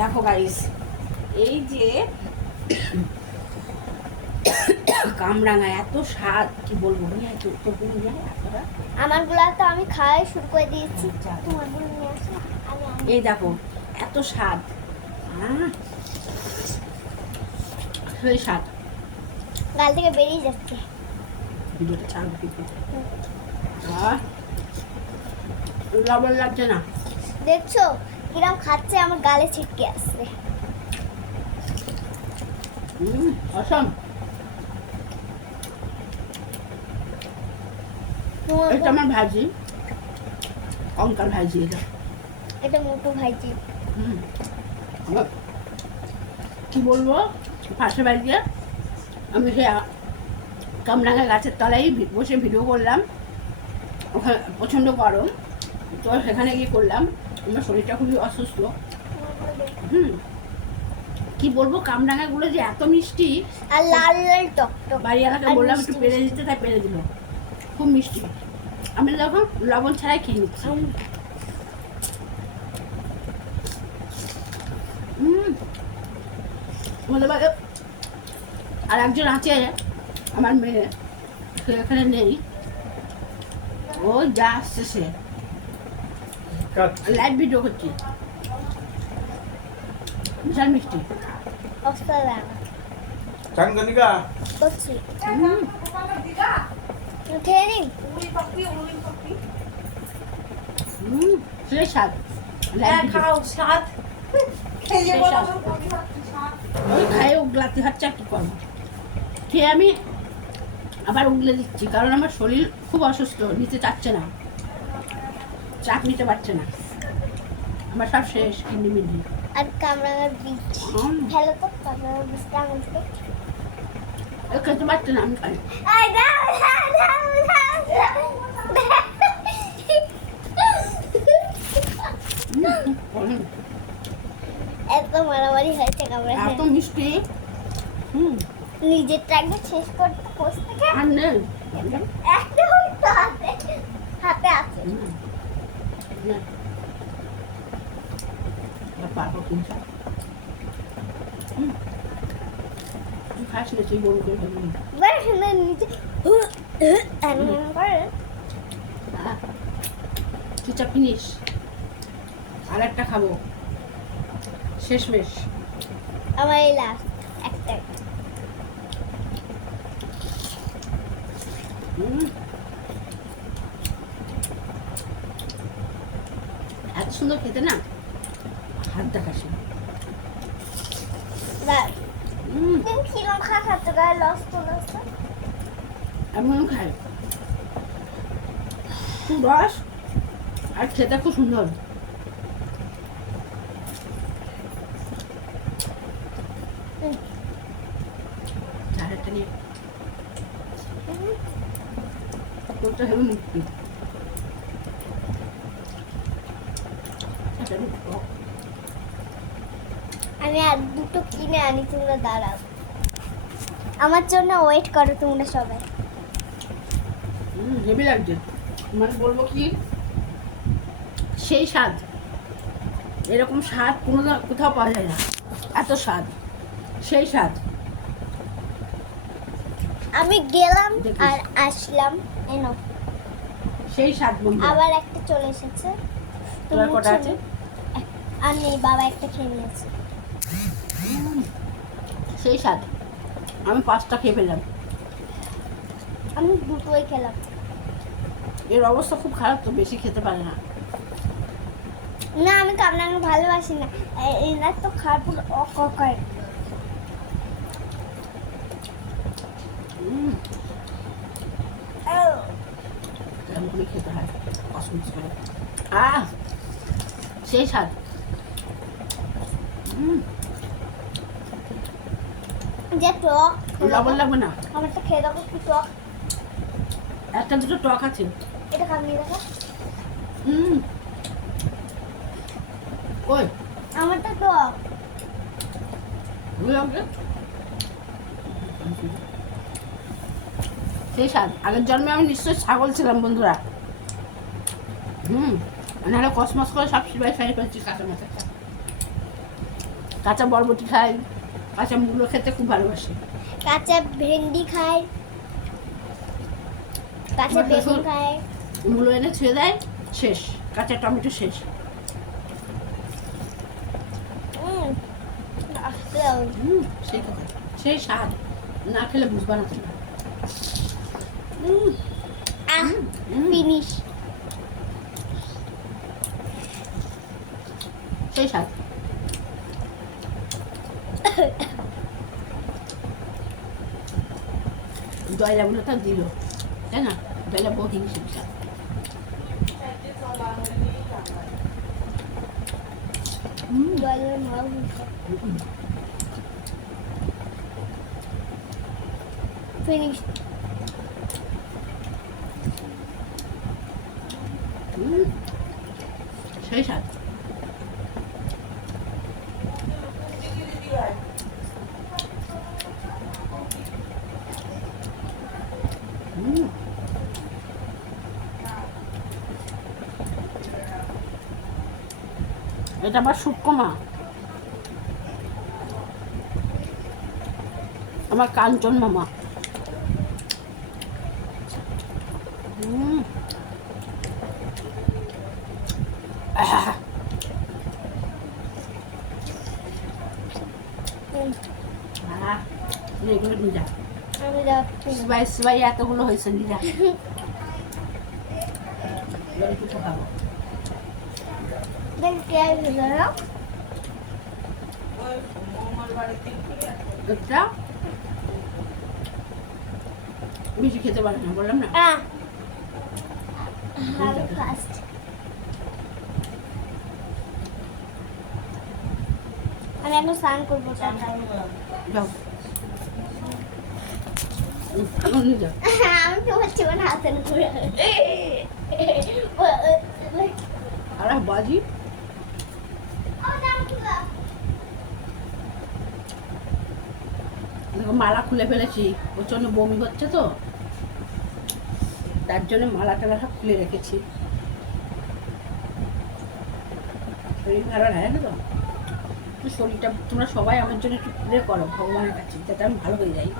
দেখো গাইস, এই যে কামরাঙা এত স্বাদ, কি বলবো, নিয়ে তো নিয়ে এতটা। আমারগুলো তো আমি খাওয়াই শুরু করে দিয়েছি, তোমারগুলো নিয়ে আসো। এই দেখো এত স্বাদ, সেই স্বাদ, গাল থেকে বেরিয়ে যাচ্ছে। ভিডিওটা চালু কিন্তু লবণ লাগছে না। দেখছো কিরম খাচ্ছে, আমার গালে ছিটকে আসছে। অসম। এটা আমার ভাজি, কঙ্কাল ভাজি। এটা মোটু ভাইজি। কি বলবো, পাশের বাড়িতে আমি সে কামরাঙা গাছের তলায় বসে ভিডিও করলাম। ওখানে প্রচণ্ড গরম, তো সেখানে গিয়ে করলাম। আমার শরীরটা খুবই অসুস্থ। কি বলবো, কামরাঙাগুলো যে এত মিষ্টি, আর লাল লাল টক টক। বাড়িওয়ালাকে বললাম একটু পেরে দিতে, তাই পেরে দিল। খুব মিষ্টি। আমি দেখো লবণ ছাড়াই খেয়ে নিচ্ছি। আর একজন আছে আমার মেয়ে, সে এখানে নেই, ও যা আসছে সে লাইভ ভিডিও করছি। বিশাল মিষ্টি। চাঙ্গনিকা করছি খেয়ে নিন। সেই স্বাদ, খাও স্বাদ খেয়ে বলো ওই খাই উগলাতে হচ্ছে আর কি করবো। খেয়ে আমি আবার উগলে দিচ্ছি, কারণ আমার শরীর খুব অসুস্থ, নিতে চাচ্ছে না, চাপ নিতে পারছে না, আমার সব শেষ কিডনি মিডনি। আর কামরাঙার বীজ ফেলো তো, কামরাঙার বীজটা আঙুল থেকে। খেতে পারছে না, আমি খাই। এত মারামারি হয়েছে কামরাঙা। এত মিষ্টি। নিজেরটা একদম শেষ করতে কোষ থেকে আর নেই একটা হইতো হাতে আছে। পারবো কিন্তু খাস না, সেই গরু করে বড় সুন্দর নিচে এমন করে চুচা ফিনিস। আর একটা খাবো, শেষমেশ। আমার এই লাস্ট একটা। এত সুন্দর খেতে না, হাত দেখাস না। তুমি কিরম খাচ্ছ গায়ে লস তো লস? এমন খাই, খুব রস আর খেতে খুব সুন্দর। চারটা নিয়ে তোরটা হেবি মুক্তি। আমি আর দুটো কিনে আনি, তোমরা দাঁড়াও, আমার জন্য ওয়েট করো তোমরা সবাই। হেবি লাগছে, মানে বলবো কি, সেই স্বাদ, এরকম স্বাদ কোনো কোথাও পাওয়া যায় না, এত স্বাদ, সেই স্বাদ। আমি গেলাম আর আসলাম, এনো সেই স্বাদ বন্ধু। আবার একটা চলে এসেছে। তোমার কটা আছে? আর নেই, বাবা একটা খেয়ে নিয়েছে। সেই স্বাদ, আমি 5টা খেয়ে ফেললাম। আমি দুটোই খেলাম। এর অবস্থা খুব খারাপ, তো বেশি খেতে পারে না। না, আমি কামরাঙা ভালোবাসি না, এনার তো খারাপ অকার। এরকম করে খেতে হয়, কসমস করে। সেই স্বাদ। যে টক, লবণ লাগবে না, আমারটা খেয়ে দেখো কি টক। একটা দুটো টক আছে। এটা খাবি দেখো। ওই আমারটা টক। সেই স্বাদ। আগের জন্মে আমি নিশ্চয়ই ছাগল ছিলাম বন্ধুরা। নাহলে কসমস করে সব সিবাই ফেলে ফেলছি কাঁচা মাথা। কাঁচা বরবটি খাই, কাঁচা মূলো খেতে খুব ভালোবাসি। কাঁচা ভেন্ডি খায়, কাঁচা আমার বেগুন শ্বশুর- খায়। মূলো এনে ছুঁয়ে দেয়, শেষ। কাঁচা টমেটো শেষ। সেই কথা, সেই স্বাদ না খেলে বুঝবা না তোমরা। ফিনিশ। সেই স্বাদ। দয়লাগুলো তো দিল, তাই না? দয়লা বহু হিংসে স্বাদ। ফিনিশ। সেই স্বাদ। এটা আবার শুকমা, আমার কাঞ্চন মামা। এগুলো নিয়ে যা, আমি যাচ্ছি। সিবাই সিবাই এতগুলো হয়েছে, নিয়ে যা। এবার একটু খাবো। দেখ কে আসবে না? এটা বেশি খেতে পারে না, বললাম না। আমি ফার্স্ট। আমি এখন স্নান করবো। যাও, এখন নিয়ে যাও। আমি তো বলছি মানে হাতের ঘুরে। আর বাজি দেখো, মালা খুলে ফেলেছি, প্রচন্ড বমি হচ্ছে তো, তার জন্য মালা টালা সব খুলে রেখেছি। শরীর ভালো হয় না তো, শরীরটা তোমরা সবাই আমার জন্য একটু প্রে করো ভগবানের কাছে, যাতে আমি ভালো হয়ে যাই।